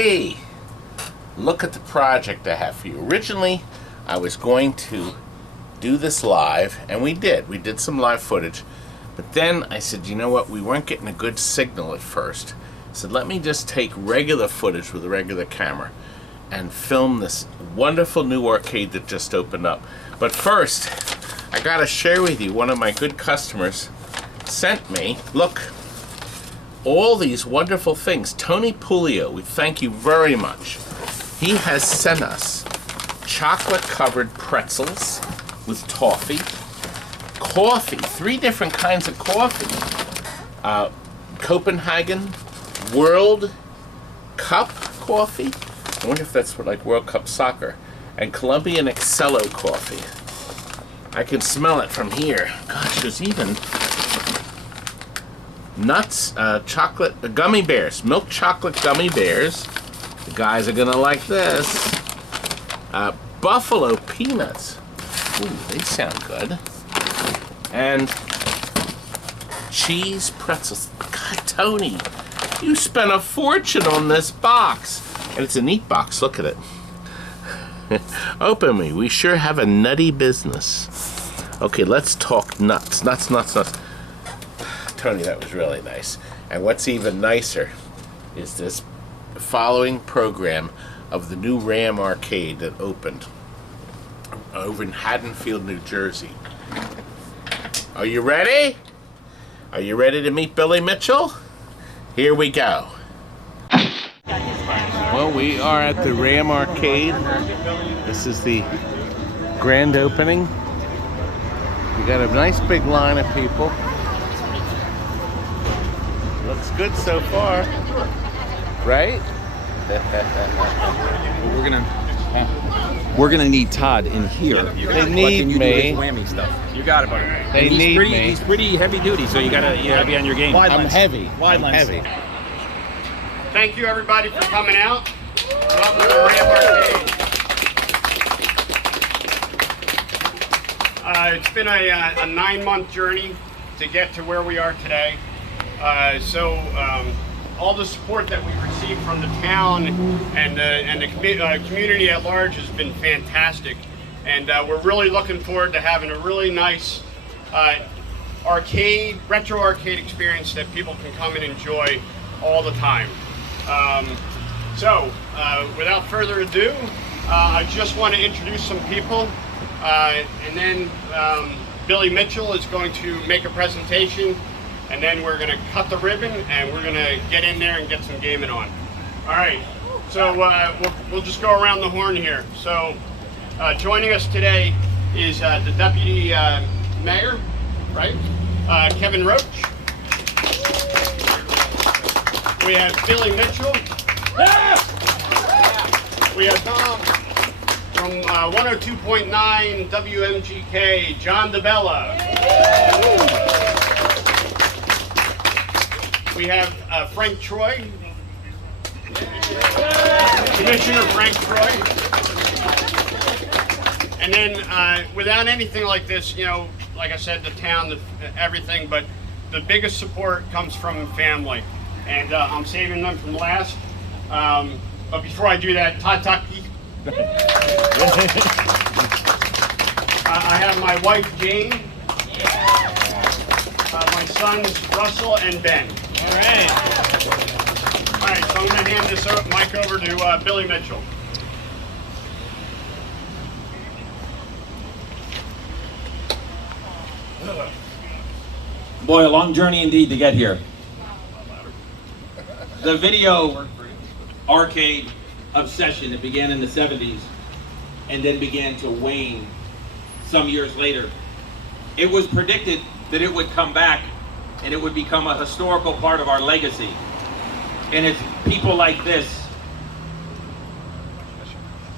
Hey, look at the project I have for you. Originally, I was going to do this live, and we did some live footage, but then I said, you know what, we weren't getting a good signal at first. I said, let me just take regular footage with a regular camera and film this wonderful new arcade that just opened up. But first, I gotta share with you, one of my good customers sent me, look, all these wonderful things. Tony Pulio, we thank you very much. He has sent us chocolate-covered pretzels with toffee, coffee, 3 different kinds of coffee, Copenhagen World Cup coffee. I wonder if that's like World Cup soccer, and Colombian Excello coffee. I can smell it from here. Gosh, there's even nuts, chocolate, gummy bears, milk chocolate gummy bears. The guys are gonna like this. Buffalo peanuts. Ooh, they sound good. And cheese pretzels. God, Tony, you spent a fortune on this box. And it's a neat box, look at it. Open me, we sure have a nutty business. Okay, let's talk nuts. Nuts. Tony, that was really nice. And what's even nicer is this following program of the new Ram arcade that opened over in Haddonfield, New Jersey. Are you ready? Are you ready to meet Billy Mitchell? Here we go. Well, we are at the Ram arcade. This is the grand opening. We got a nice big line of people. Looks good so far, right? We're gonna need Todd in here. They need me. me. Whammy stuff. You got it, buddy. They need me. He's pretty heavy duty, so you gotta be on your game. I'm heavy. Wide I'm lens. heavy. Thank you everybody for coming out. Welcome to the Ram Arcade. It's been a 9-month journey to get to where we are today. All the support that we received from the town and the community at large has been fantastic. And we're really looking forward to having a really nice retro arcade experience that people can come and enjoy all the time. Without further ado, I just want to introduce some people, and then Billy Mitchell is going to make a presentation, and then we're going to cut the ribbon and we're going to get in there and get some gaming on. All right, so we'll just go around the horn here. So joining us today is the Deputy Mayor, right? Kevin Roach. We have Billy Mitchell. We have Tom from 102.9 WMGK, JOHN DeBELLA. We have Frank Troy, Commissioner Frank Troy. And then without anything like this, you know, like I said, the town, everything, but the biggest support comes from family. And I'm saving them from last. But before I do that, Todd Tuckey. I have my wife, Jane. My sons, Russell and Ben. All right. All right, so I'm going to hand this mic over to Billy Mitchell. Boy, a long journey indeed to get here. The video arcade obsession, it began in the 70s and then began to wane some years later. It was predicted that it would come back and it would become a historical part of our legacy. And it's people like this,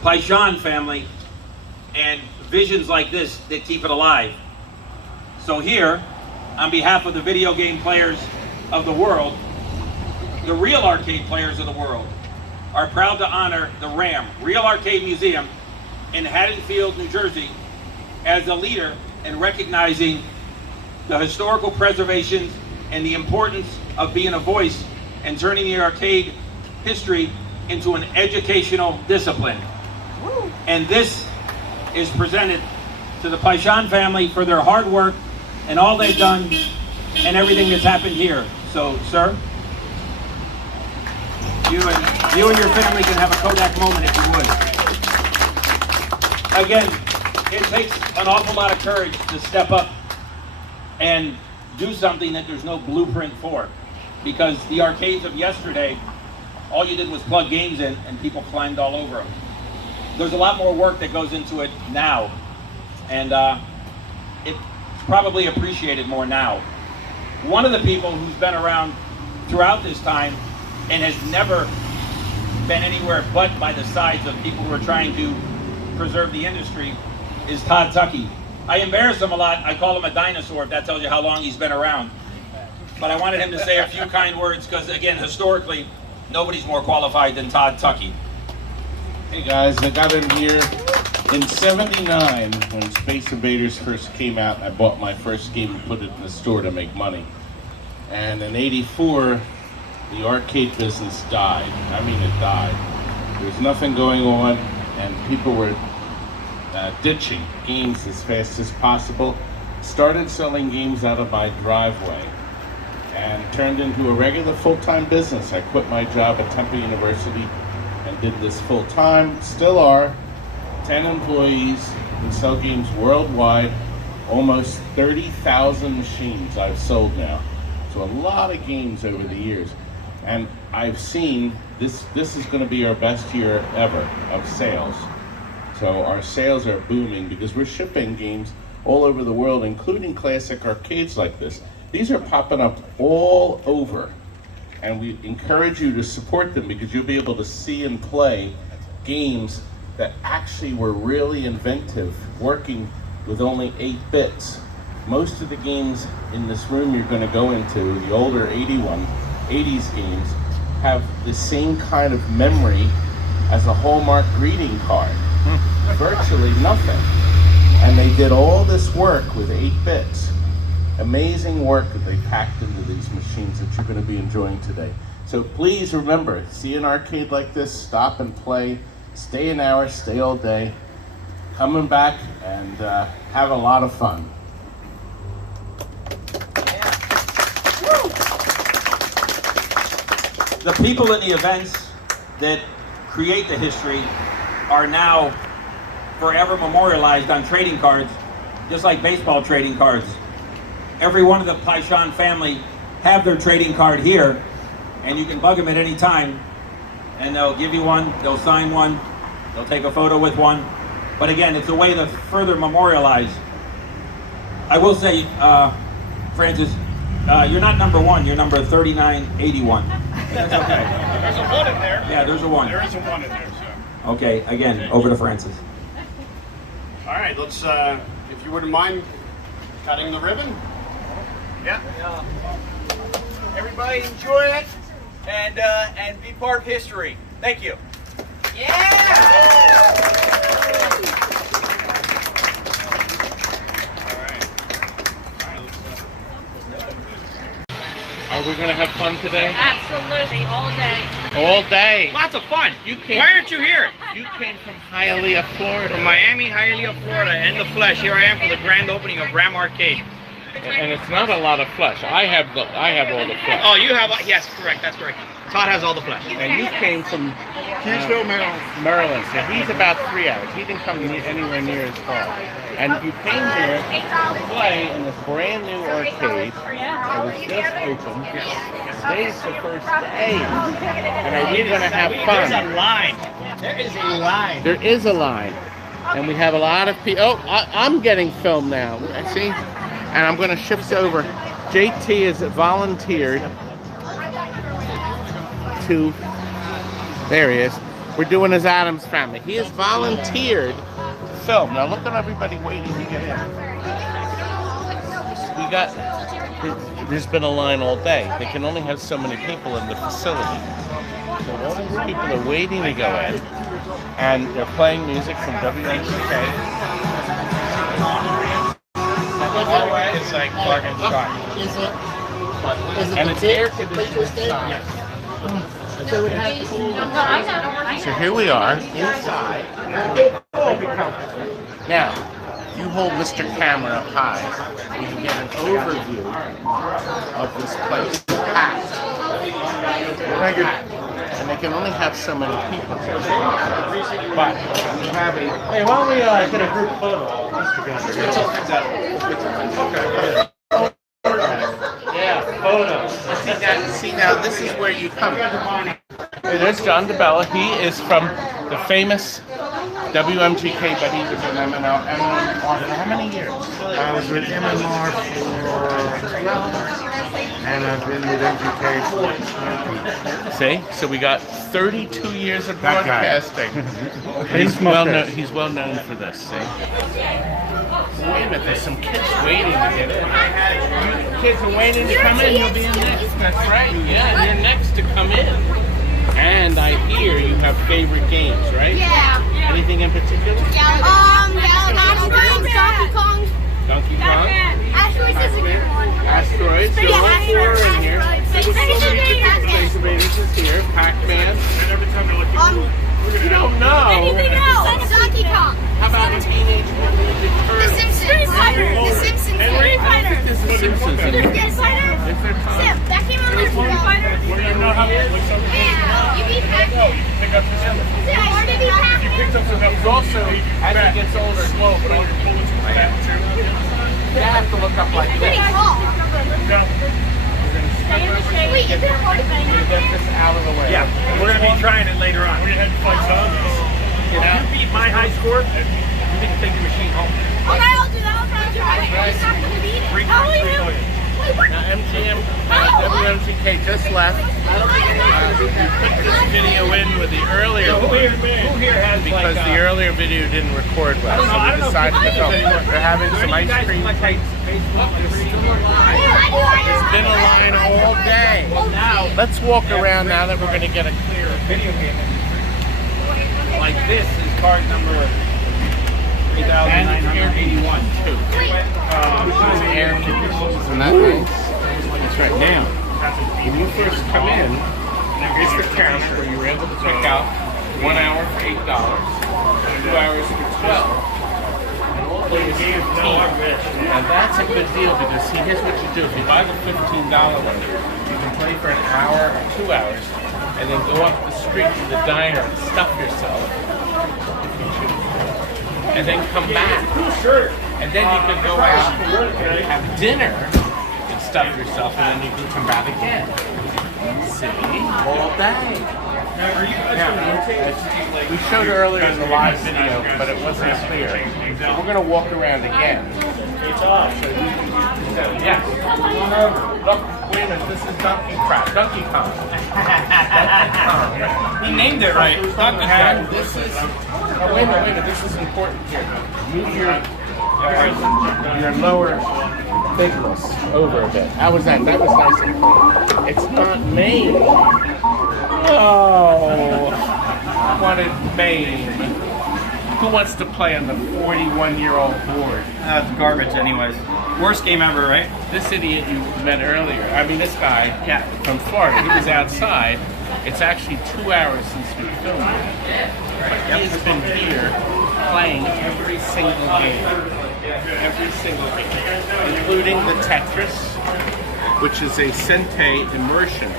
Pacman family, and visions like this that keep it alive. So here, on behalf of the video game players of the world, the real arcade players of the world, are proud to honor the RAM, Real Arcade Museum in Haddonfield, New Jersey, as a leader in recognizing the historical preservation and the importance of being a voice and turning the arcade history into an educational discipline. And this is presented to the Pacman family for their hard work and all they've done and everything that's happened here. So, sir, you and your family can have a Kodak moment if you would. Again, it takes an awful lot of courage to step up and do something that there's no blueprint for. Because the arcades of yesterday, all you did was plug games in and people climbed all over them. There's a lot more work that goes into it now. And it's probably appreciated more now. One of the people who's been around throughout this time and has never been anywhere but by the sides of people who are trying to preserve the industry is Todd Tuckey. I embarrass him a lot. I call him a dinosaur, if that tells you how long he's been around. But I wanted him to say a few kind words because, again, historically, nobody's more qualified than Todd Tuckey. Hey guys, I got in here in '79 when Space Invaders first came out. I bought my first game and put it in the store to make money. And in '84, the arcade business died. I mean, it died. There was nothing going on, and people were ditching games as fast as possible. Started selling games out of my driveway and turned into a regular full-time business. I quit my job at Temple University and did this full-time, still are, 10 employees, we sell games worldwide, almost 30,000 machines I've sold now. So a lot of games over the years. And I've seen this is gonna be our best year ever of sales. So our sales are booming because we're shipping games all over the world, including classic arcades like this. These are popping up all over. And we encourage you to support them because you'll be able to see and play games that actually were really inventive, working with only 8 bits. Most of the games in this room you're going to go into, the older 80s games, have the same kind of memory as a Hallmark greeting card. Virtually nothing. And they did all this work with 8 bits. Amazing work that they packed into these machines that you're going to be enjoying today. So please remember, see an arcade like this, stop and play, stay an hour, stay all day, coming back and have a lot of fun. The people in the events that create the history are now forever memorialized on trading cards, just like baseball trading cards. Every one of the Pacman family have their trading card here, and you can bug them at any time, and they'll give you one, they'll sign one, they'll take a photo with one. But again, it's a way to further memorialize. I will say, Francis, you're not number 1, you're number 3981. That's okay. There's a 1 in there. Yeah, there's a 1. There is a 1 in there, so. Okay, again, over to Francis. All right, let's, if you wouldn't mind cutting the ribbon. Yeah. Everybody enjoy it and be part of history. Thank you. Yeah! Are we going to have fun today? Absolutely, all day. All day. Lots of fun. Why aren't you here? You came from Hialeah, Florida. From Miami, Hialeah, Florida, in the flesh. Here I am for the grand opening of Ram Arcade. And it's not a lot of flesh. I have all the flesh. Oh, you have, yes, correct, that's correct. Todd has all the flesh. And you came from Maryland. So he's about 3 hours. He didn't come anywhere near as far. And you came here to play in this brand new arcade that was just opened. Today's the first day. And are we going to have fun? There's a line. There is a line. There is a line. And we have a lot of people. Oh, I'm getting filmed now. See? And I'm going to shift over. JT has volunteered to, there he is. We're doing his Addams Family. He has volunteered to film. Now look at everybody waiting to get in. There's been a line all day. They can only have so many people in the facility. So all these people are waiting to go in. And they're playing music from WHK. It's like bargain shot. Is it And it's air conditioned. inside? Yes. So here we are inside. Now, you hold Mr. Camera up high, you can get an overview of this place. Packed. And they can only have so many people here. But we have a... Hey, why don't we get a group photo? Yeah, photo. See now, this is where you come. Hey, there's John DeBELLA. He is from the famous WMGK, but he was in MMR for how many years? I was with MMR for 12, and I've been with MGK for 20. See? So we got 32 years of That guy. broadcasting. He's well known for this, see? Wait a minute, there's some kids waiting to get in. You kids are waiting to come in, you'll be in next. That's right. Yeah, you're next to come in. And I hear you have favorite games, right? Yeah. Anything in particular? Asteroids, Donkey Kong. Donkey Kong? Asteroids is a good one. Asteroids? So Yeah, we're in here. Space Space Invaders is here. Pacman. You don't know. Anything else? Donkey Kong. How about Teenage Mutant Ninja The Turtles? Simpsons. The Simpsons. Street Fighter. This is The Simpsons. Street Fighter. Is there time? Sim, that came out last year. Yeah, you beat Pacman. Sim, where did he Pacman? He's also, as he gets older, slow, but older. You have to look up like Pretty this. tall. Wait, is there more You get this out of the way. Yeah, we're going to be trying it later on. If you beat my high score, you can take the machine home. Okay, I'll do that. I'll try. He's not going to beat it. How are you? Now WMGK just left. We put this video in with the earlier Who one here has because the earlier video didn't record well, so we decided to film. We're having some ice cream treats. There's been a line all day. Let's walk around now that we're going to get a clear video game. Like this is card number 3,981. air conditioners. Isn't that nice? That's right. Now, when you first come in, here's the counter where you were able to pick out 1 hour for $8, 2 hours for $12. And all day is 15. Now that's a good deal because see, here's what you do. If you buy the $15 one, you can play for an hour or 2 hours, and then go up the street to the diner and stuff yourself. And then come back. And then you can go out and have dinner and stuff yourself, and then you can come back again. See? All day. Now, we showed earlier in the live video, but it wasn't clear. So we're going to walk around again. Yes. Look, wait a minute, this is Donkey Kong. He named it right. Donkey Kong. This is... Oh, wait a minute, this is important here. Move your lower thickness over a bit. That was nice and clean. It's not Maine. Oh, what a Maine. Who wants to play on the 41-year-old board? That's garbage anyways. Worst game ever, right? This idiot you met earlier, I mean this guy from Florida, he was outside. It's actually 2 hours since we filmed it. But he has been here playing every single game. Every single game. Including the Tetris, which is a Sente immersion.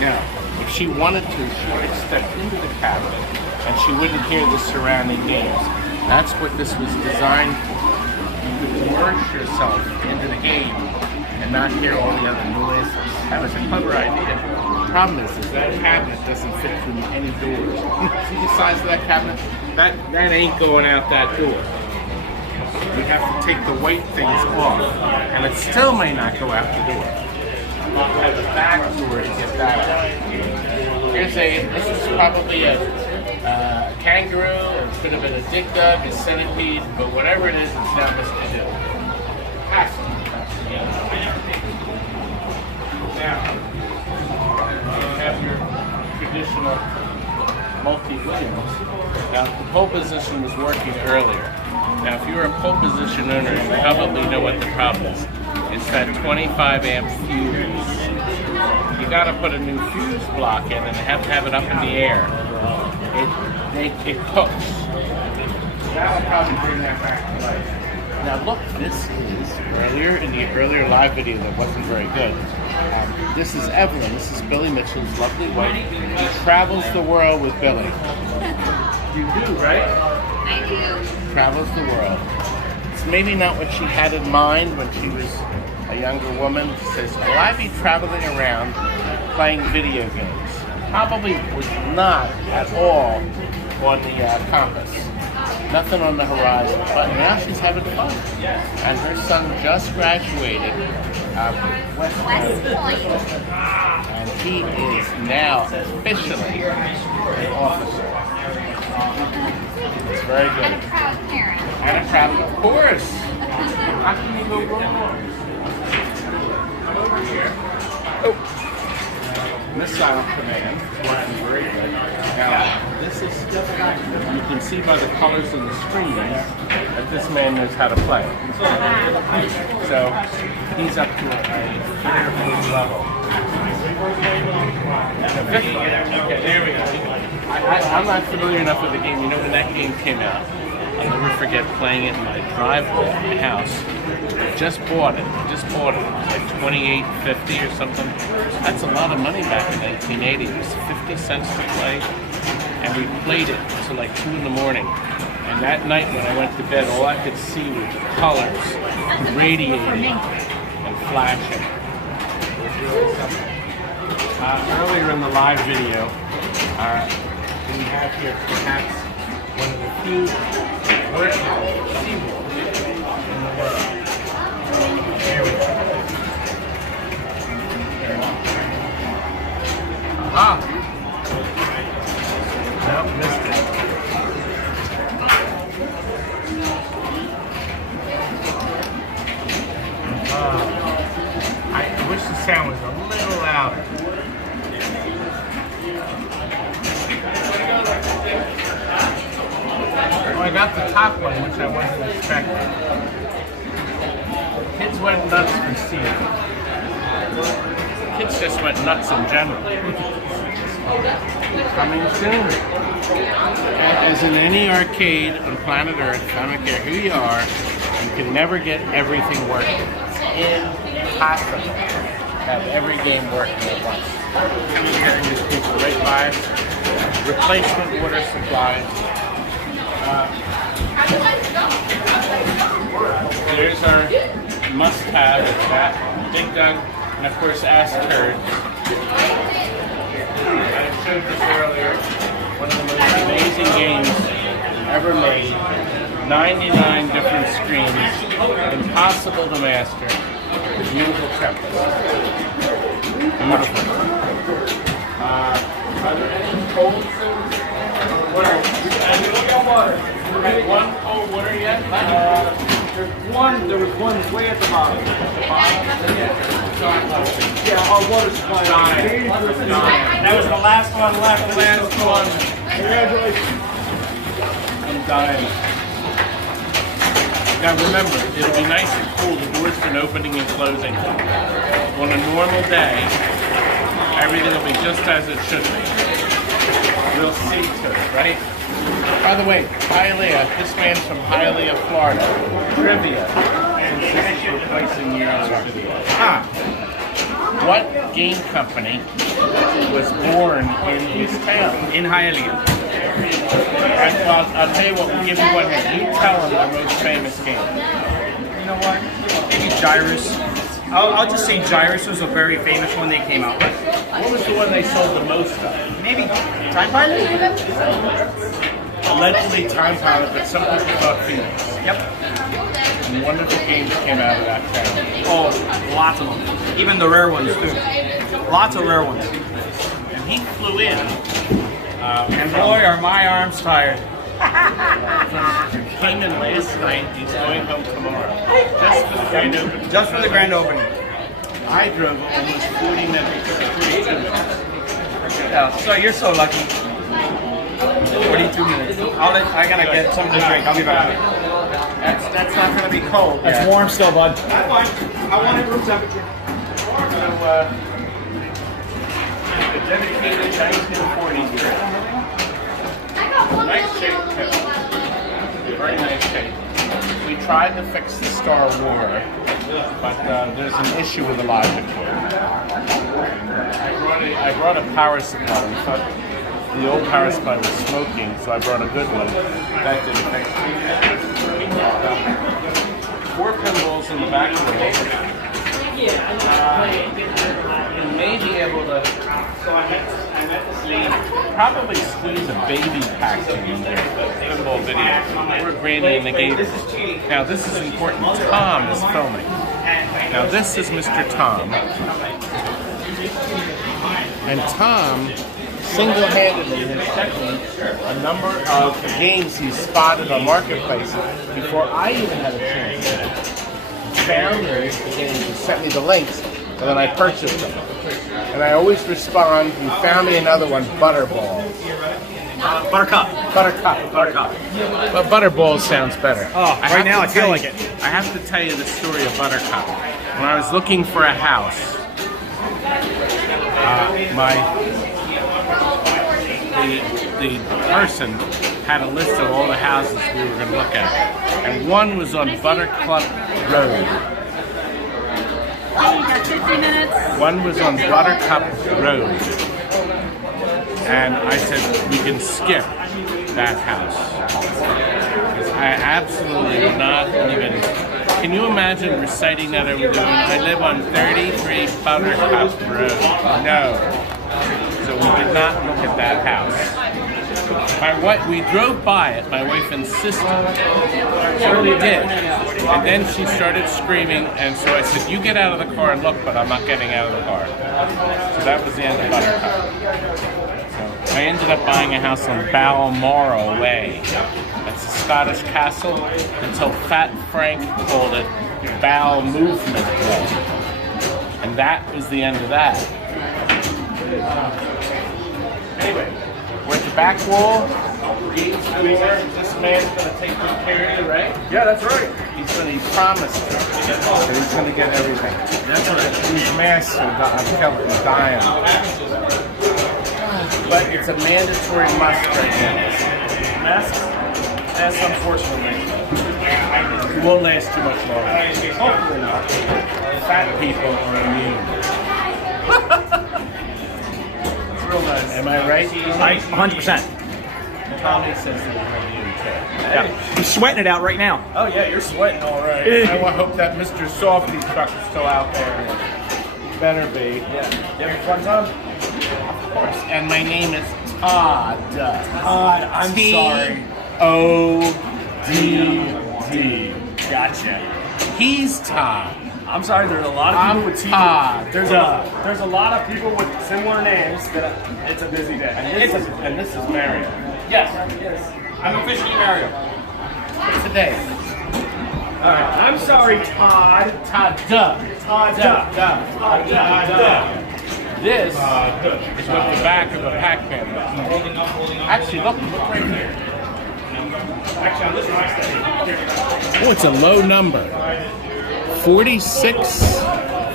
Now, if she wanted to, she could step into the cabinet and she wouldn't hear the surrounding games. That's what this was designed for. You could immerse yourself into the game and not hear all the other noises. That was a clever idea. The problem is that cabinet doesn't fit through any doors. See the size of that cabinet? That ain't going out that door. We have to take the weight things off, and it still may not go out the door. You have the back door to get that out. This is probably a kangaroo, or a bit of a dig dug, a centipede, but whatever it is, it's not Mr. Dill. Now, you have your traditional multi-wheels. Now, the pole position was working earlier. Now, if you're a pole position owner, you probably know what the problem is. It's that 25 amp fuse you got to put a new fuse block in, and they have to have it up in the air. It cooks. That'll probably bring that back to life. Now look, this is in the earlier live video that wasn't very good. This is Evelyn. This is Billy Mitchell's lovely wife. He travels the world with Billy. You do, right? I do. Travels the world. It's maybe not what she had in mind when she was a younger woman. She says, will I be traveling around playing video games? Probably was not at all on the compass. Nothing on the horizon, but now she's having fun. And her son just graduated West Point. And he is now officially an officer. It's very good. And a proud parent. And a proud, of course. How can you go wrong? Come over here. Oh. Missile command, working very good. Now, this is, you can see by the colors on the screen that this man knows how to play. So, he's up to a very good level. Okay, there we go. I'm not familiar enough with the game. You know, when that game came out, I'll never forget playing it in my driveway at my house. I just bought it. It was like $28.50 or something. That's a lot of money back in 1980. It was 50 cents to play. And we played it until like 2 in the morning. And that night when I went to bed, all I could see were the colors radiating and flashing. Earlier in the live video, we have here perhaps one of the few vertical seawalls in the world. There we go. Ah! Nope, missed it. I wish the sound was a little louder. Oh, I got the top one, which I wasn't expecting. Kids went nuts for seeing. Kids just went nuts in general. Coming soon. As in any arcade on planet Earth, I don't care who you are, you can never get everything working. It's impossible to have every game working at once. Coming here, these people right by us. Replacement water supplies. There's our must-have, that Big Doug, and of course Ass Turd. I showed this earlier, one of the most amazing games ever made. 99 different screens, impossible to master, with beautiful templates. Beautiful. Are there any cold things? Water. One cold water yet? There was one way at the bottom. Yeah, our water supply. That was the last one left. The last one. Congratulations. I'm dying. Now remember, it'll be nice and cool. The doors been opening and closing. On a normal day, everything will be just as it should be. We'll see to it, right? By the way, Hialeah, this man's from Hialeah, Florida. Trivia, since this is replacing your other video. What game company was born in this town? In Hialeah. Well, I'll tell you what, we'll give you one hint. You tell them their most famous game. You know what? Maybe Gyrus. I'll just say Gyrus was a very famous one they came out with. What was the one they sold the most of? Maybe Time Pilot? Allegedly Time Pilot, but some people thought Phoenix. Yep. And wonderful games came out of that town. Oh, lots of them. Even the rare ones too. Lots of rare ones. And he flew in. And boy, are my arms tired. Came in last night. He's going home tomorrow. Just for the grand opening. Just for the grand opening. I drove almost 40 minutes. 42 minutes. Yeah, so you're so lucky. 42 minutes. I gotta get something to drink. I'll be back. That's not going to be cold. It's warm still, bud. That's fine. I want it room temperature. So, Dedicated 1943. Nice shape, too. Very nice shape. We tried to fix the Star War, but there's an issue with the logic board. I brought a power supply. We thought the old power supply was smoking, so I brought a good one. That didn't fix it. 4 pinballs in the back of the you may be able to probably squeeze a baby pack in there. Pinball video. We're grading the game. Now this is important. Tom is filming. Now this is Mr. Tom. And Tom single-handedly has checked a number of games he's spotted on marketplaces before I even had a chance to found these games and sent me the links, and then I purchased them. And I always respond, you found me another one, Butterball. Buttercup. Buttercup. Buttercup. But Butterball sounds better. Oh, right now I feel like it. I have to tell you the story of Buttercup. When I was looking for a house, the person had a list of all the houses we were going to look at, and one was on Buttercup Road. You got 50 minutes. One was on Buttercup Road, and I said we can skip that house. I absolutely would not even. Can you imagine reciting that over doing? I live on 33 Buttercup Road. No. So we did not look at that house. We drove by it, my wife insisted. So we did. And then she started screaming, and so I said, you get out of the car and look, but I'm not getting out of the car. So that was the end of Buttercup. So I ended up buying a house on Balmoral Way. That's a Scottish castle until Fat Frank called it Bowel Movement Way. And that was the end of that. Anyway, we're at the back wall. This man's going to take good care of you, right? Yeah, that's right. He promised that he's going to get everything. That's what these masks are dying. But it's a mandatory must right now. Masks? Yes, unfortunately. It won't last too much longer. Hopefully not. Fat people are immune. It's real nice. Am I right? 100%. Tommy says that I'm immune too. Yeah. He's sweating it out right now. Oh yeah, you're sweating all right. I hope that Mr. Softee truck is still out there. Better be. Yeah. You having fun, Todd? Of course. And my name is Todd. Todd, I'm sorry. O-D-D. Gotcha. He's Todd. I'm sorry, there's a lot of people with Todd. There's a lot of people with similar names that it's a busy day. And this is Mario. Yes. I'm officially Mario. Today. Alright, I'm sorry, Todd. Todd. This is what the back of a Pacman is. Actually, look right here. Actually, on this one, Oh, it's a low number. 46.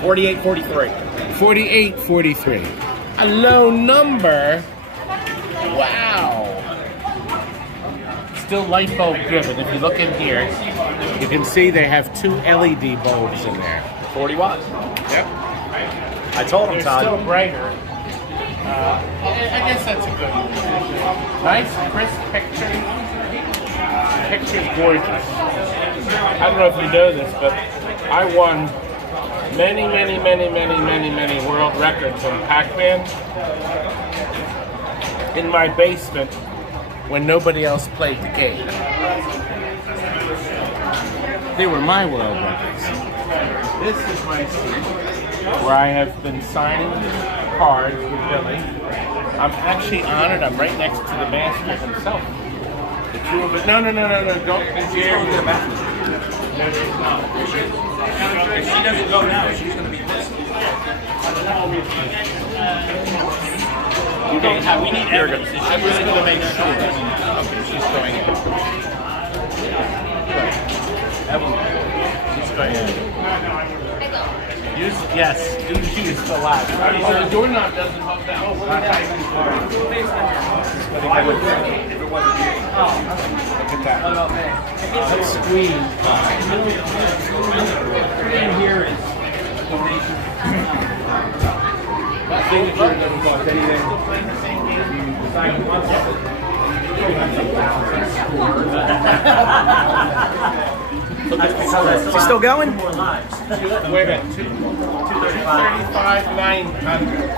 48, 43. 48, 43. A low number. Wow. Still light bulb driven. If you look in here, you can see they have 2 LED bulbs in there. 40 watts. Yep. I told him, They're Todd. still brighter. I guess that's a good one. Nice, crisp picture. Picture's gorgeous. I don't know if you know this, but I won many world records on Pacman in my basement when nobody else played the game. They were my world records. This is my seat where I have been signing cards with Billy. I'm actually honored. I'm right next to the master himself. The two of it. No, don't. No, she's not. If she doesn't go now, she's going to be pissed. Okay, we need evidence. She's going to make sure. Okay, she's going in. Evelyn, she's going in. You Yes, Uzi is still alive. Oh, the doorknob doesn't hold that. Oh, look at that. Let's squeeze. In here is a donation. Signature doesn't cost anything. Sign once. Is he still going? Wait a minute. 235, 900.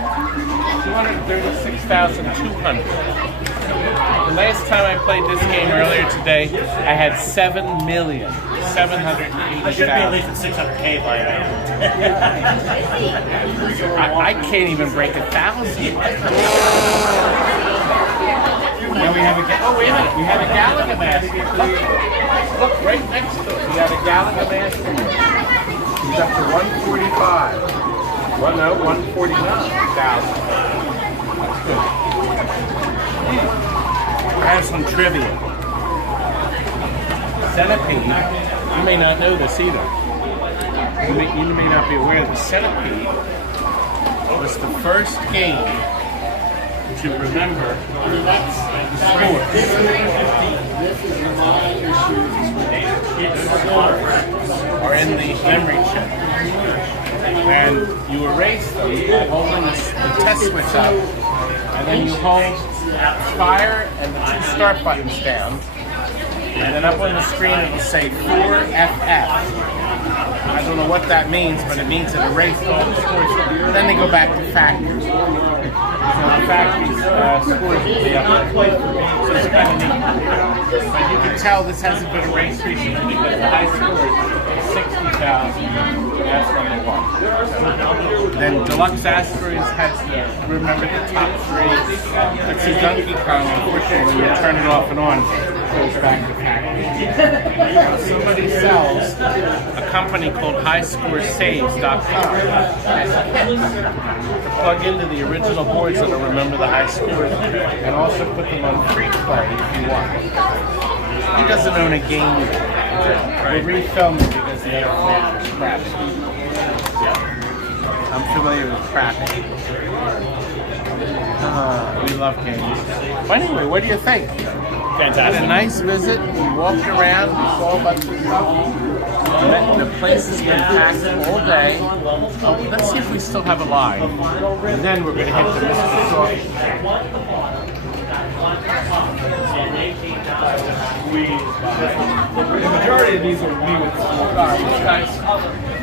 236,200. The last time I played this game earlier today, I had 7,780,000. I should be at least at 600K by now. I can't even break 1,000. Now we have a oh wait a minute, we have a Gallagher mask. Look right next to it. We have a Gallagher mask. He's up to 145. Well, no, 149,000. That's good. I have some trivia. Centipede. You may not know this either. You may not be aware the Centipede was the first game to remember the scores. Or in the memory chip. And you erase them by holding the test switch up, and then you hold fire and the 2 start buttons down, and then up on the screen it will say 4FF. I don't know what that means, but it means it erased all the scores. And then they go back to factory. So the factory scores will be up there. So it's kind of neat. But you can tell this hasn't been erased recently because the high score is 60,000. That's number 1. Then Deluxe Asteroids has remember the top 3. Let's see, Donkey Kong, unfortunately, when you turn it off and on, it goes back to factory. Somebody sells a company called highscoresaves.com to plug into the original boards that'll remember the high scores and also put them on free play if you want. He doesn't own a game yet. We refilmed it because the other players are scrappy. I'm familiar with crapping. We love games. But anyway, what do you think? Fantastic. Had a nice visit. We walked around. We saw a bunch of stuff. The place has been packed all day. Let's see if we still have a line. And then we're going to hit the Mr. Softee. The majority of these are we with guys.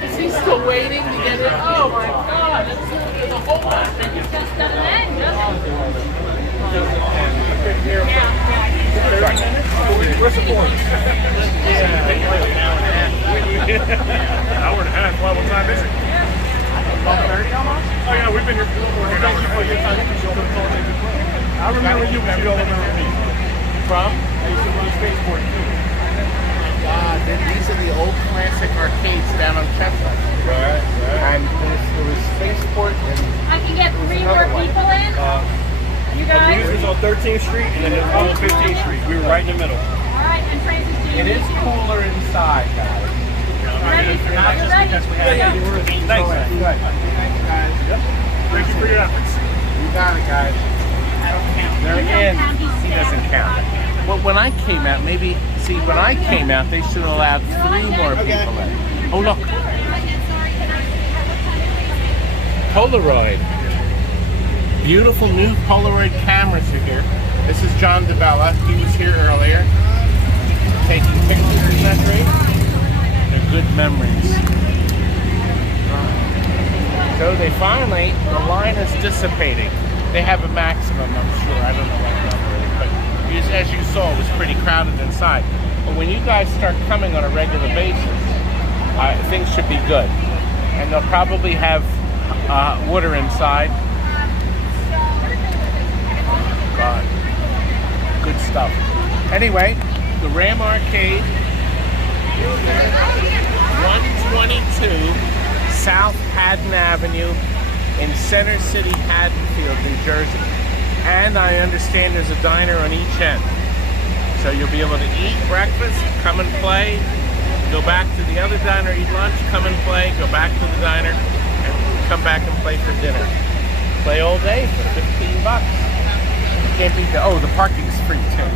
Is he still waiting to get it? Oh my God! There's a whole lot of things. Just got an end, doesn't it? Where's the board? Hour and a half. Well, what time is it? 12:30 almost? Oh yeah, we've been here for a little over an hour. I remember you, but you don't remember me. From? I used to run spaceport too. God, these are the old classic arcades down on Chestnut. Right. And there was Spaceport and I can get 3 more people in. You The guys? music was on 13th Street and then on 15th Street. We were right in the middle. All right, and Francis, do you it is cooler inside, guys. ready? Not just because we had you were thanks. Thanks, guys. Yep. Thank you for your efforts. You got it, guys. There again, he doesn't count. Well, when I came out, when I came out, they should have allowed 3 more people in. Oh, look. Polaroid. Beautiful new Polaroid cameras are here. This is JOHN DeBELLA. He was here earlier. Taking pictures, isn't that great? They're good memories. So they finally, the line is dissipating. They have a maximum, I'm sure. I don't know what number it is, but as you saw, it was pretty crowded inside. But when you guys start coming on a regular basis, things should be good. And they'll probably have water inside. God, good stuff. Anyway, the Ram Arcade, 122 South Haddon Avenue in Center City, Haddonfield, New Jersey. And I understand there's a diner on each end. So you'll be able to eat breakfast, come and play, go back to the other diner, eat lunch, come and play, go back to the diner, and come back and play for dinner. Play all day for $15. Can't beat the, the parking's free too.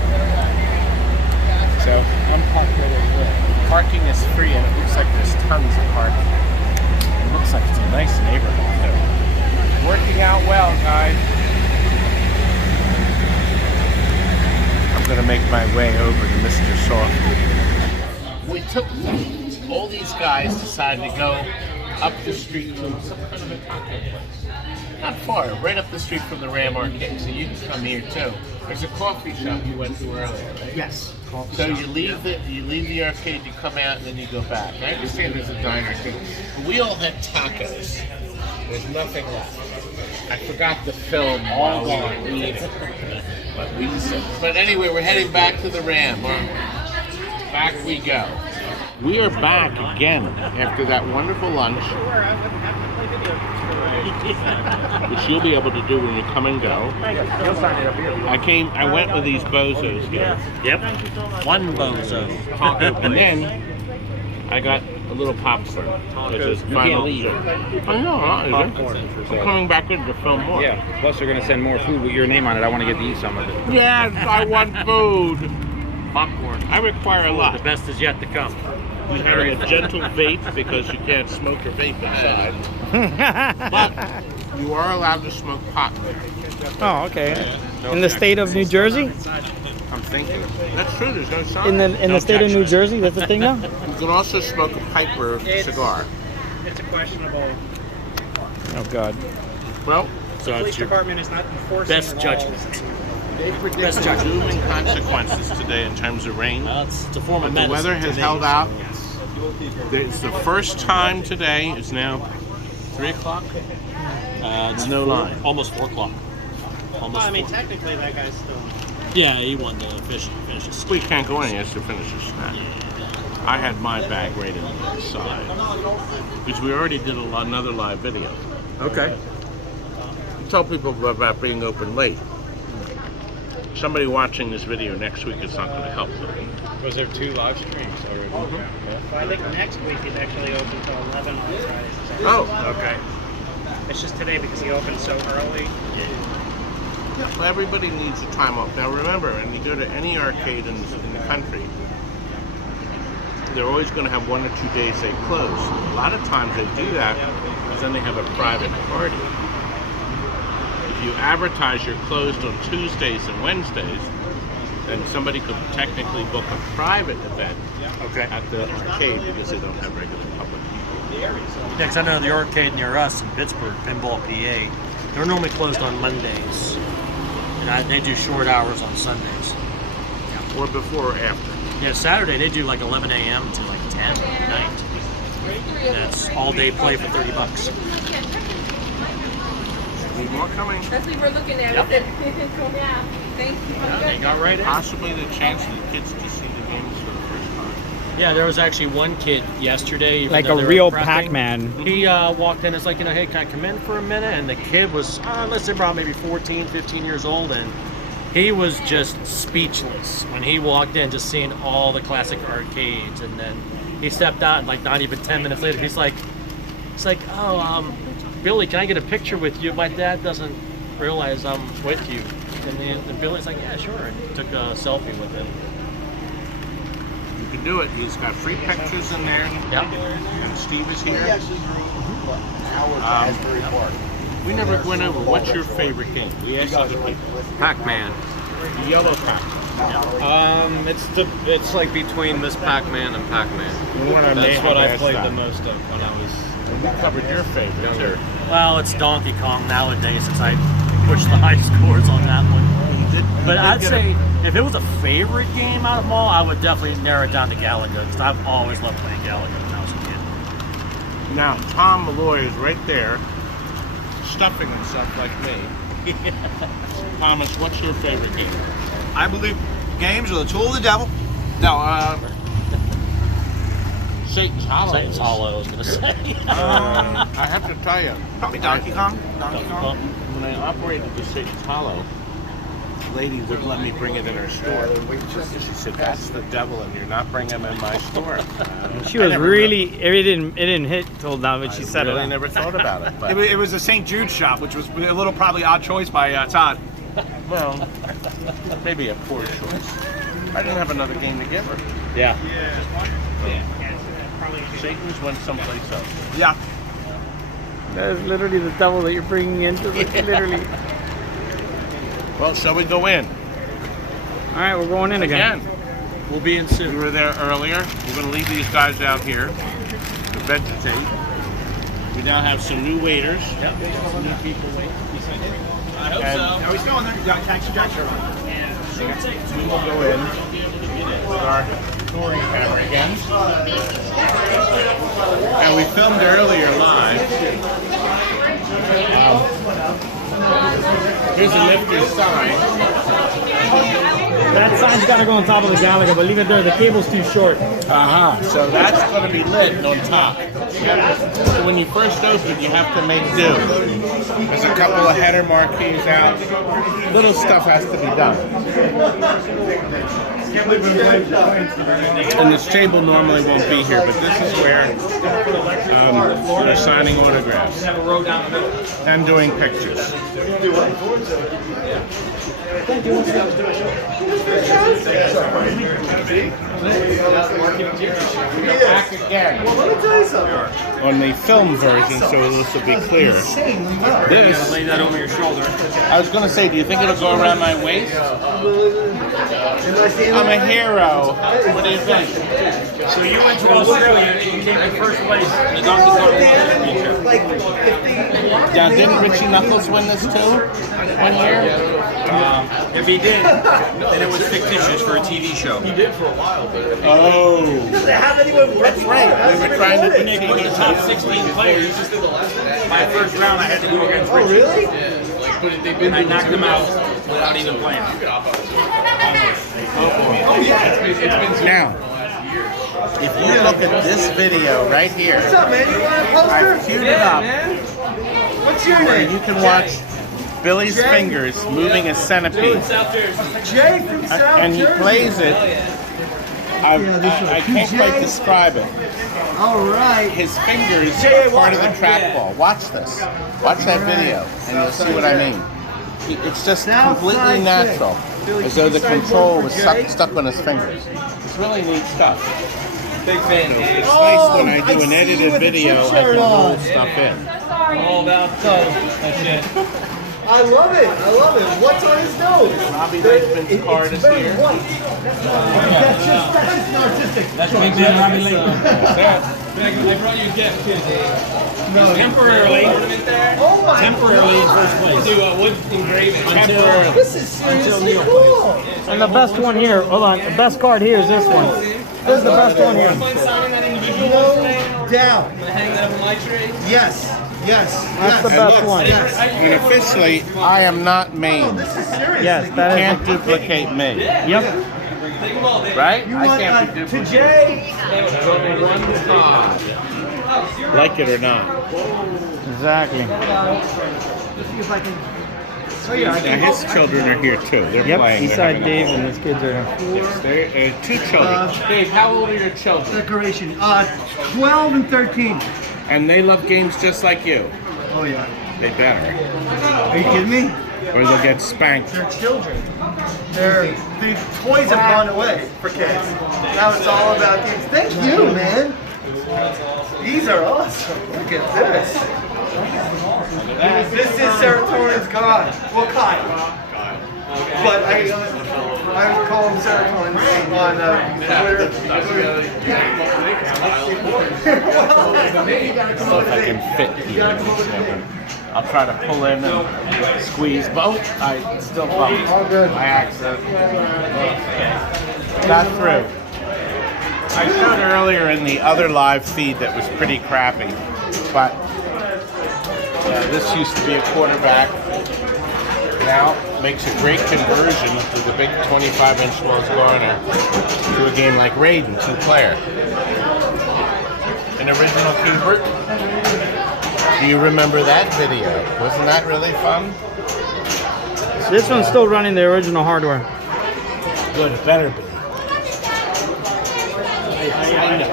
So I'm parked right over there. Parking is free and it looks like there's tons of parking. It looks like it's a nice neighborhood too. Working out well, guys. I'm gonna make my way over to Mr. Softee. We took all these guys decided to go up the street to some kind of a taco place. Not far, right up the street from the Ram Arcade, so you can come here too. There's a coffee shop you went to earlier, right? Yes. So you leave the arcade, you come out, and then you go back. I understand there's a diner too. But we all had tacos. There's nothing left. I forgot to film all while we were eating. But anyway, we're heading back to the Ram. Back we go. We are back again after that wonderful lunch, which you'll be able to do when you come and go. I went with these bozos here. Yep. One bozo. And then I got a little popcorn. You can't leave. I know, I'm coming back in to film more. Yeah, plus they're going to send more food with your name on it. I want to get to eat some of it. Yes, I want food. Popcorn. I require a lot. The best is yet to come. We have a gentle vape because you can't smoke or vape inside. But you are allowed to smoke pot there. Oh, okay. In the state of New Jersey? I'm thinking. That's true, there's no sign. In the state of New Jersey, that's the thing now? You can also smoke a pipe or a cigar. It's a questionable. Oh, God. Well, so police department is not enforcing best judgment. They predict zooming consequences today in terms of rain. It's a form of medicine. The weather has held out. It's the first time today. It's now 3 o'clock. It's no line. Almost 4 o'clock. Almost. I mean, technically, that guy's still. Yeah, he won the finish. We can't go in. He has to finish his snack. I had my bag right in the side because we already did another live video. Okay. Tell people about being open late. Somebody watching this video next week is not going to help them. Was there 2 live streams already? Well, I think next week he's actually open till 11 on Friday. Oh, okay. It's just today because he opened so early. Yeah, well, everybody needs a time off. Now remember, when you go to any arcade in the country, they're always going to have 1 or 2 days they close. A lot of times they do that because then they have a private party. If you advertise you're closed on Tuesdays and Wednesdays, then somebody could technically book a private event at the arcade because they don't have regular public people. Yeah, because I know the arcade near us in Pittsburgh, Pinball PA, they're normally closed on Mondays. And they do short hours on Sundays. Yeah. Or before or after. Yeah, Saturday they do like 11 a.m. to like 10 at night. And that's all day play for $30. Need more coming. That's what we were looking at. Yep. Yeah. Thank you. Yeah, they got right in. Possibly the chance for the kids to see the games for the first time. Yeah, there was actually one kid yesterday. Like a real Pacman. He walked in, it's like, hey, can I come in for a minute? And the kid was, let's say about maybe 14, 15 years old, and he was just speechless when he walked in, just seeing all the classic arcades. And then he stepped out, and like not even 10 minutes later, he's like, Billy, can I get a picture with you? My dad doesn't realize I'm with you. And Billy's like, yeah, sure. And he took a selfie with him. You can do it. He's got free pictures in there. Yep. And Steve is here. We never went over. What's your favorite game? We asked other people. Pac-Man. The yellow Pac-Man. It's like between this Pac-Man and Pac-Man. That's what I played the most of when I was. We covered your favorite younger. Well, it's Donkey Kong nowadays since I pushed the high scores on that one. But I'd say if it was a favorite game out of them all, I would definitely narrow it down to Galaga because I've always loved playing Galaga when I was a kid. Now, Tom Malloy is right there, stuffing himself like me. Thomas, what's your favorite game? I believe games are the tool of the devil. No, Satan's Hollow. Satan's Hollow, I was going to say. I have to tell you. Probably Donkey Kong. When I operated the Satan's Hollow, lady wouldn't let me bring it in her store. She said, "That's the devil, and you're not bringing him in my store." She was really, it didn't hit till now, but she said it. I never thought about it. But It was a St. Jude shop, which was a little probably odd choice by Todd. well, maybe a poor choice. I didn't have another game to give her. Yeah. Satan's went someplace else. Yeah. That is literally the devil that you're bringing into the, literally. Well, shall we go in? All right, we're going in again. We'll be in soon. We were there earlier. We're going to leave these guys out here to vegetate. We now have some new waiters. Yep. Some new people wait. I hope so. Now he's going there. You got tax injection on. We will go in with our touring camera again. And we filmed earlier live. Here's a lifter's sign. That sign's got to go on top of the Gallagher, but leave it there. The cable's too short. So that's going to be lit on top. So when you first open, you have to make do. There's a couple of header marquees out. Little stuff has to be done. And this table normally won't be here, but this is where we're signing autographs and doing pictures. We're back again on the film version, so this will be clear. This, Lay that over your shoulder. I was going to say, do you think it'll go around my waist? I'm a hero. What do you think? So you went to Australia and you came in first place in the Donkey Kong World Championship. Now, didn't Richie Knuckles win this too? 1 year? If he did, then it was fictitious for a TV show. He did for a while, but... Oh. That's right. We were trying to When they put the top 16 players, my first round I had to go against Richie. Oh, really? And I knocked him out without even playing. Now, if you look at this video right here, What's up, man? You want a poster? I've queued it up What's your where name? you can watch Billy's fingers moving a centipede. Jay from South And he Jersey. plays it. I can't quite describe it. All right. His fingers are part of the trackball. Watch this. Watch that video, and you'll see what I mean. It's just completely natural, as though the control was stuck on his fingers. It's really neat stuff. Big fan. It's nice when I do an edited video, I can roll stuff in. All about that shit. I love it. I love it. What's on his nose? Robbie Lakeman's card is very here. white. That's just artistic. That's Big Man Robbie Lakeman. That's I brought you a gift too, Dave. Temporarily, Oh my temporarily in God. first place. Do a wood engraving temporarily. This is seriously cool. And the best one here, hold on, the best card here is this one. This is the best one here. No doubt. Hang that up on my tree. Yes. Yes. That's the best one. And officially, I am not Maine. Yes, that is. Can't duplicate me. Yep. Right? You I want can't be to duplicated. Jay? Like it or not. Exactly. Let's see if I can. Oh yeah. Now his children are here too. They're Yep, playing. They're Eastside having Dave a and ball. his kids are here. Yes, they're two children. Dave, how old are your children? Decoration. 12 and 13. And they love games just like you. Oh yeah. They better. Are you kidding me? Or they'll get spanked. They're children. The toys have gone away for kids. Now it's all about games. Thank you, man. These are awesome. Look at this. This is serotonin's god. Well, Kyle. But I call him serotonin on Twitter. So if I can fit here. I'll try to pull in and squeeze. But I still bumped. All good. By accident. Got through. I showed earlier in the other live feed that was pretty crappy. But this used to be a quarterback. Now makes a great conversion with the big 25-inch Wells Garner to a game like Raiden, two-player. An original keeper. Do you remember that video? Wasn't that really fun? This one's still running the original hardware. Good, it better be. I know.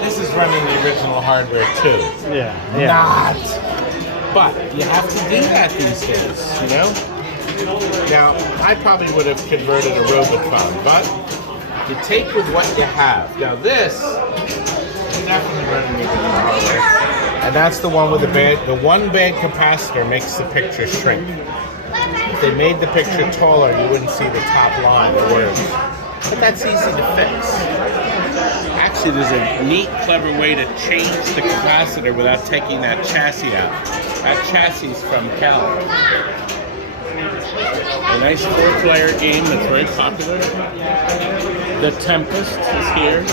This is running the original hardware too. Yeah. Not. But you have to do that these days, you know? Now, I probably would have converted a Robotron, but you take with what you have. Now this is definitely running the original hardware. And that's the one with the one bad capacitor makes the picture shrink. If they made the picture taller, you wouldn't see the top line or words. But that's easy to fix. Actually, there's a neat, clever way to change the capacitor without taking that chassis out. That chassis is from Cal. A nice 4-player game that's very popular. The Tempest is here.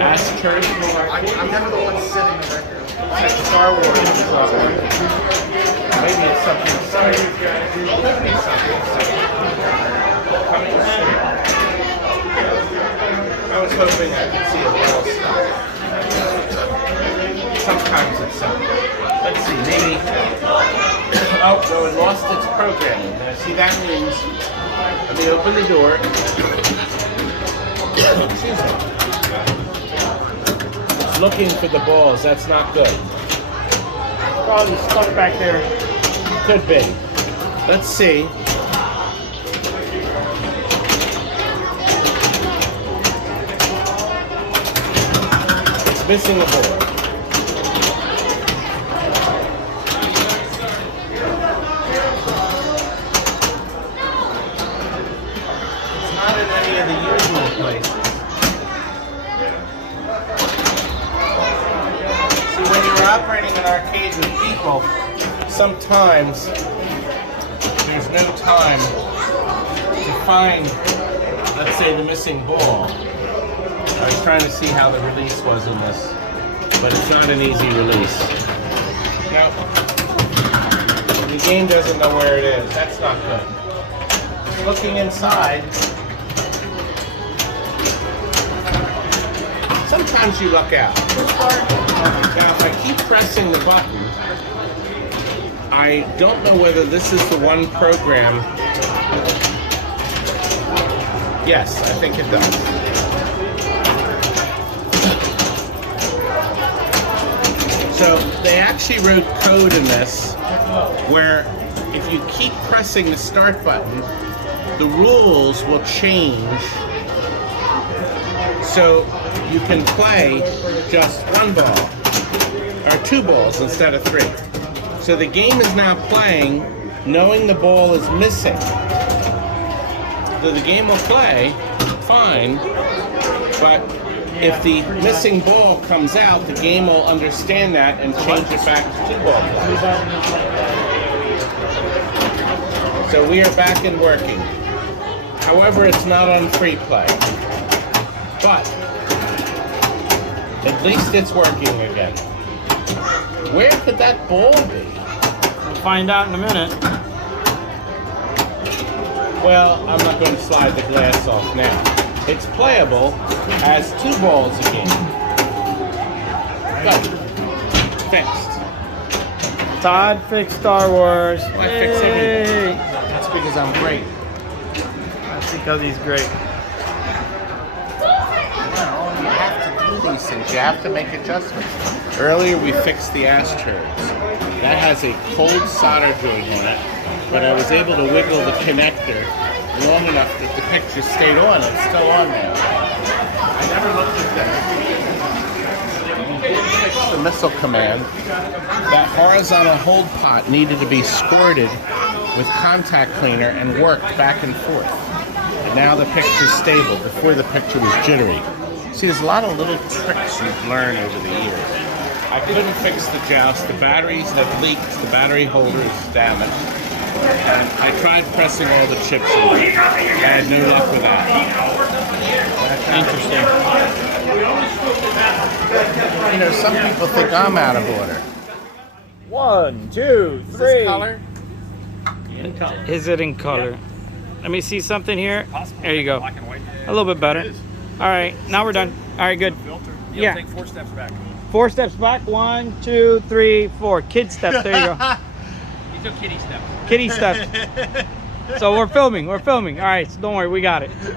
Astro. I'm never the one setting the record. Star Wars. Maybe it's something similar. Could be something similar. Coming soon. I was hoping I could see a little stuff. Sometimes it's something. Let's see, maybe. Oh, no, it lost its programming. Now, see, that means. Let me open the door. Excuse me. It's looking for the balls. That's not good. Probably stuck back there. Could be. Let's see. It's missing a ball. It's not in any of the usual places. See, when you're operating an arcade with people, sometimes there's no time to find, let's say, the missing ball. I was trying to see how the release was in this, but it's not an easy release. Now, the game doesn't know where it is. That's not good. Just looking inside. Sometimes you luck out. Now, if I keep pressing the button, I don't know whether this is the one program. Yes, I think it does. So they actually wrote code in this where if you keep pressing the start button, the rules will change so you can play just one ball or 2 balls instead of 3. So the game is now playing knowing the ball is missing. So the game will play fine, but if the missing ball comes out, the game will understand that and change it back to 2 ball play. So we are back and working. However, it's not on free play. But at least it's working again. Where could that ball be? We'll find out in a minute. Well, I'm not going to slide the glass off now. It's playable as 2 balls a game. Good. Fixed. Todd fixed Star Wars. Well, I fix everything. That's because I'm great. That's because he's great. Well, you have to do these things. You have to make adjustments. Earlier we fixed the ash turds. That has a cold solder joint on it, but I was able to wiggle the connector long enough that the picture stayed on. It's still on now. I never looked at that. We did fix the missile command. That horizontal hold pot needed to be squirted with contact cleaner and worked back and forth. And now the picture's stable. Before the picture was jittery. See, there's a lot of little tricks you've learned over the years. I couldn't fix the joust. The batteries have leaked. The battery holder is damaged. And I tried pressing all the chips in. I had no luck with that. Interesting. You know, some people think I'm out of order. 1, 2, 3. Is this color? Is it in color? Let me see something here. There you go. A little bit better. All right, now we're done. All right, good. Yeah. Take 4 steps back. 4 steps back. 1, 2, 3, 4. Kid steps. There you go. You took kitty steps. kitty stuff. So we're filming. All right, so don't worry, we got it. You're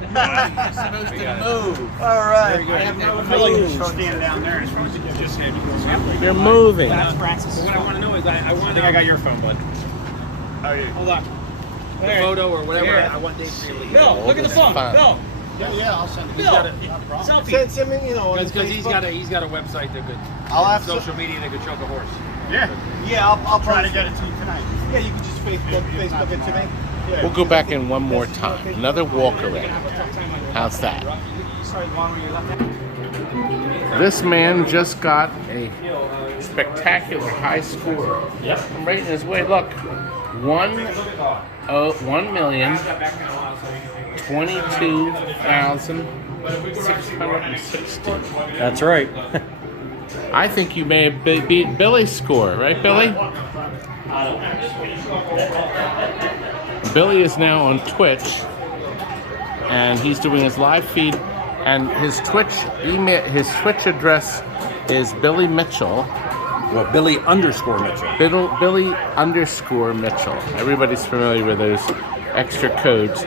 supposed to move. All right. I have another feeling stand down there. Just hit. You're moving. That's Francis. What I want to know is I think I got your phone, bud. Oh, yeah. Hold on. The photo or whatever. I want Dave to be able to Bill, look at the phone. Bill. Yeah, I'll send it. He's got a selfie. Send me, you know, Because he's got a website that could, I'll have social media that could choke a horse. Yeah, I'll try to get it to you tonight. Yeah, you can just Facebook it to me. Yeah. We'll go back in one more time. Another walk around. How's that? This man just got a spectacular high score. Yep. I'm right in his way. Look, 1,022,660. That's right. I think you may have beat Billy's score, right, Billy? Billy is now on Twitch, and he's doing his live feed. And his Twitch email, his Twitch address is Billy Mitchell. Well, Billy _Mitchell. Billy _Mitchell. Everybody's familiar with those extra codes.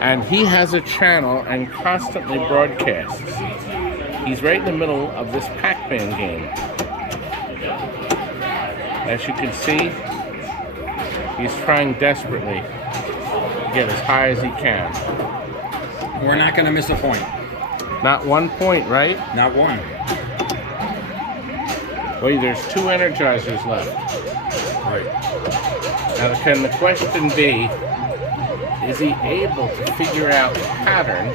And he has a channel and constantly broadcasts. He's right in the middle of this Pacman game. As you can see, he's trying desperately to get as high as he can. We're not going to miss a point. Not 1 point, right? Not one. Wait, there's 2 energizers left. Right. Now, can the question be, is he able to figure out the pattern?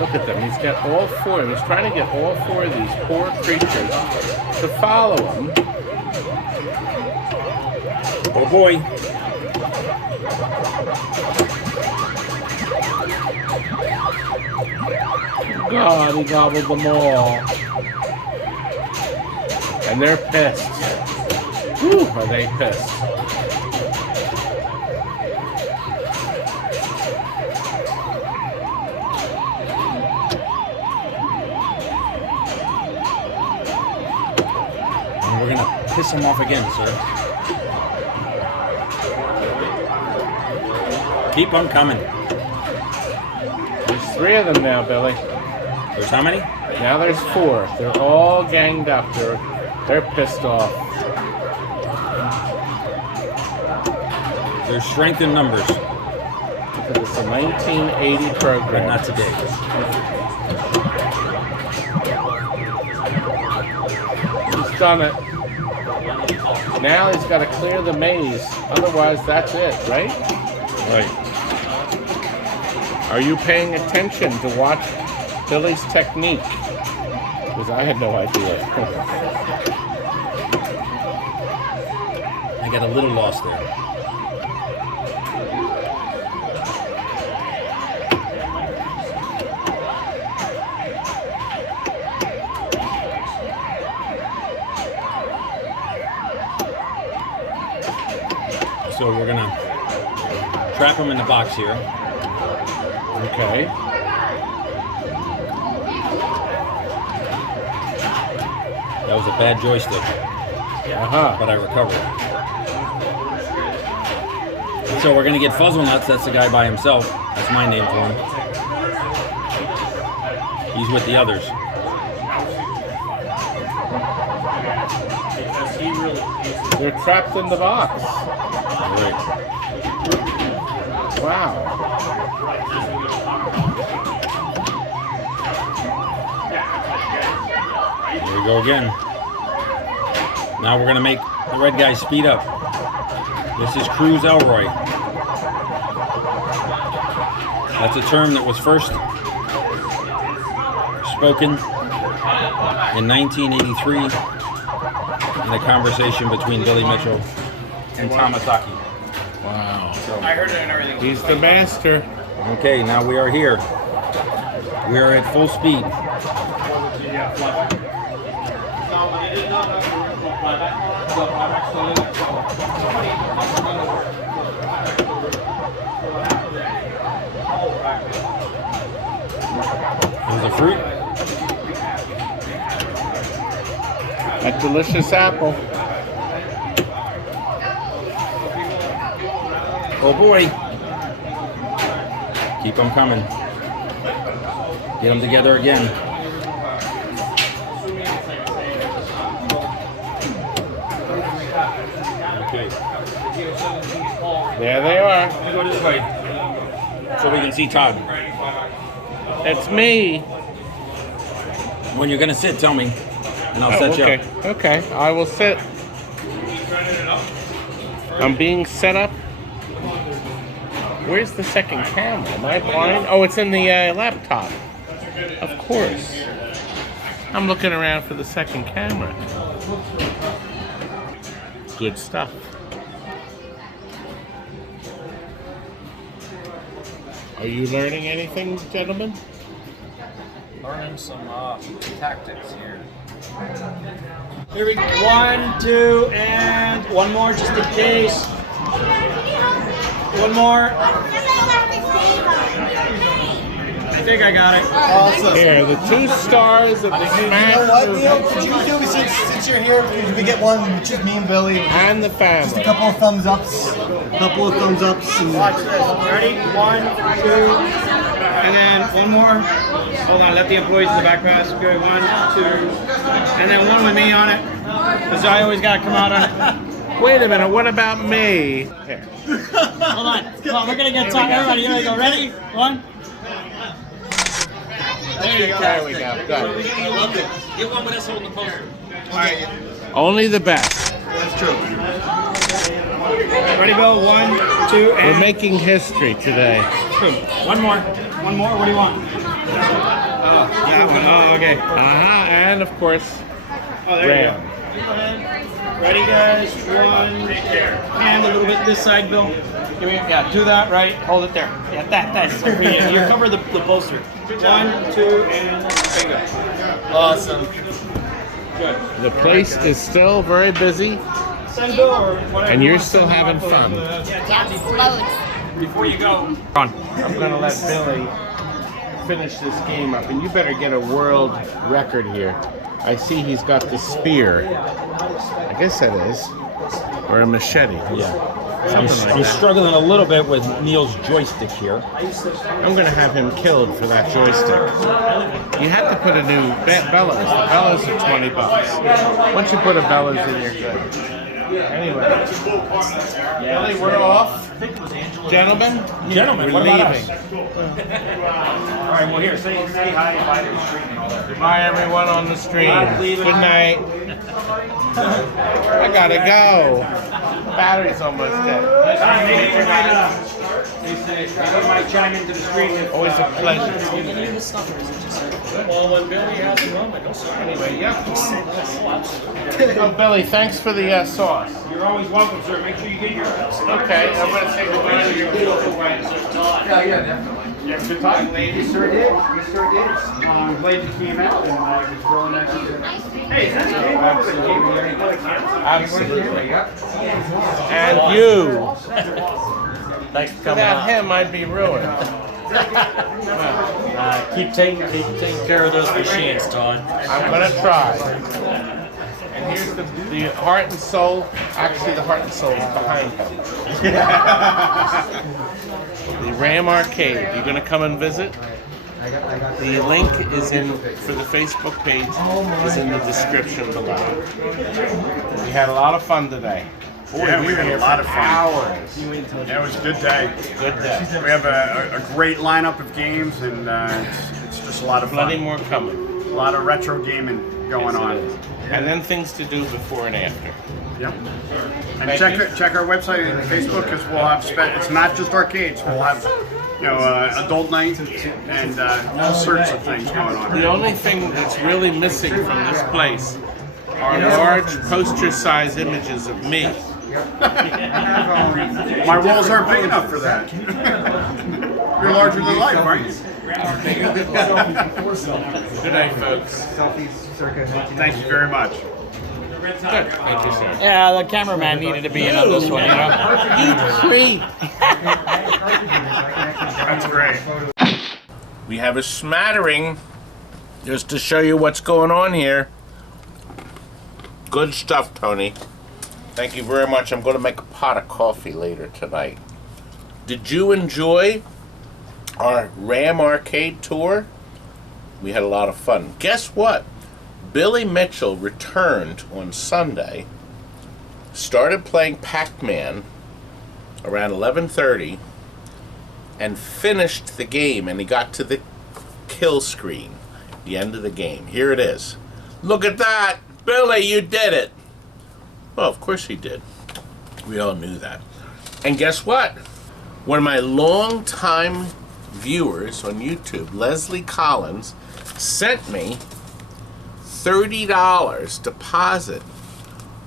Look at them. He's got all 4 of them. He's trying to get all 4 of these poor creatures to follow him. Oh boy. God, he gobbled them all. And they're pissed. Whew, are they pissed. And we're going to piss him off again, sir. Keep on coming. There's 3 of them now, Billy. There's how many? Now there's 4. They're all ganged up. They're pissed off. There's strength in numbers. Because it's a 1980 program. But not today. He's done it. Now he's got to clear the maze. Otherwise, that's it, right? Right. Are you paying attention to watch Billy's technique? Because I had no idea. I got a little lost there. So we're gonna trap him in the box here. Okay. That was a bad joystick. But I recovered. So we're gonna get Fuzzlenuts. That's the guy by himself. That's my name for him. He's with the others. They're trapped in the box. Right. Wow. Here we go again. Now we're going to make the red guy speed up. This is Cruise Elroy. That's a term that was first spoken in 1983 in a conversation between Billy Mitchell and Tuckey. Wow. So, I heard it and everything. He's the master. Okay, now we are here. We are at full speed. There's a fruit. delicious apple. Oh boy. Keep them coming. Get them together again. Okay. There they are. Let me go this way so we can see Todd. It's me. When you're gonna sit, tell me, and I'll set you up. Okay, I will sit. I'm being set up. Where's the second camera? Am I blind? Oh, it's in the laptop. Of course. I'm looking around for the second camera. Good stuff. Are you learning anything, gentlemen? Learning some tactics here. Here we go. 1, 2, and one more just in case. One more. I think I got it. Awesome. Here, the 2 stars of the Smash. You know what, Neil? Could you do, since you're here, could we get one, just me and Billy? And the family. Just a couple of thumbs ups. And Watch this. Ready? 1, 2, and then one more. Hold on, let the employees in the back pass. Good. 1, 2, and then one with me on it. Because I always got to come out on it. Wait a minute, what about me? Here. Hold on. Come on, we're going to get time. Everybody, here we go. Ready? 1. There we go. Go. Get one with us holding the poster. Only the best. that's true. Ready, Bill? 1, 2, and... We're making history today. One more. One more. What do you want? Oh, that one. Oh, okay. And of course, Oh, there you go. Ready, guys? 1. And a little bit this side, Bill. Give me, yeah, do that right. Hold it there. Yeah, that's you cover the poster. 1, 2, and bingo. Awesome. Good. the place is still very busy, Send Bill or whatever. and you're still having fun. Before you go. I'm gonna let Billy finish this game up, and you better get a world record here. I see he's got the spear. I guess that is, or a machete. Yeah. Something like I'm that. struggling a little bit with Neil's joystick here. I'm going to have him killed for that joystick. You have to put a new bellows. The bellows are $20. Once you put a bellows in, you're good. Anyway, Billy, we're off. Gentlemen, Gentlemen, we're what about leaving. us? All right, well here, say hi and bye to the street and all that. Goodbye, everyone on the stream. Good night. I gotta go. Battery's almost dead. might chime into the screen. Always a pleasure. Well, when Billy has a moment, he'll start. Anyway, yep. Oh, Billy, thanks for the sauce. You're always welcome, sir. Make sure you get yours. Okay, I'm going to say goodbye to your beautiful wife. Yeah, definitely. You have a good time, ladies? We sure did. We sure did. I'm glad you came out, and it was really nice to do. Hey, that's Absolutely. And you. Thanks for coming Without out. him, I'd be ruined. Keep taking care of those machines, Todd. I'm going to try. And here's the heart and soul. Actually, the heart and soul is behind him. The Ram Arcade. You going to come and visit? The link is in for the Facebook page is in the description below. We had a lot of fun today. Yeah, we had a lot of fun. Hours. Yeah, it was a good day. Good day. We have a great lineup of games, and it's just a lot of fun. Plenty more coming. A lot of retro gaming going on. And then things to do before and after. Yep. And check our website and Facebook, because we'll have it's not just arcades. We'll have adult night and all sorts of things going on. The only thing that's really missing from this place are large poster-size images of me. My walls aren't big enough for that. You're larger than life, aren't you? Good night, folks. Thank you very much. Good. Thank you, sir. Yeah, the cameraman needed to be in on this one, you know? You creep. That's great. We have a smattering, just to show you what's going on here. Good stuff, Tony. Thank you very much. I'm going to make a pot of coffee later tonight. Did you enjoy our Ram Arcade tour? We had a lot of fun. Guess what? Billy Mitchell returned on Sunday, started playing Pacman around 11:30, and finished the game, and he got to the kill screen, the end of the game. Here it is. Look at that! Billy, you did it! Well, of course he did. We all knew that. And guess what? One of my long-time viewers on YouTube, Leslie Collins, sent me $30 deposit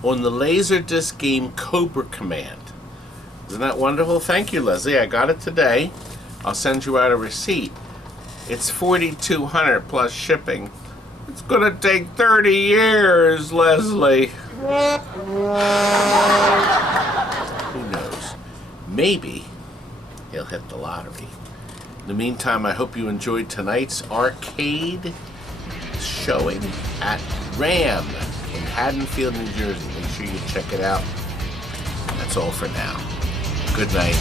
on the Laserdisc game Cobra Command. Isn't that wonderful? Thank you, Leslie. I got it today. I'll send you out a receipt. It's $4,200 plus shipping. It's gonna take 30 years, Leslie. Who knows? Maybe he'll hit the lottery. In the meantime, I hope you enjoyed tonight's arcade showing at Ram in Haddonfield, New Jersey. Make sure you check it out. That's all for now. Good night.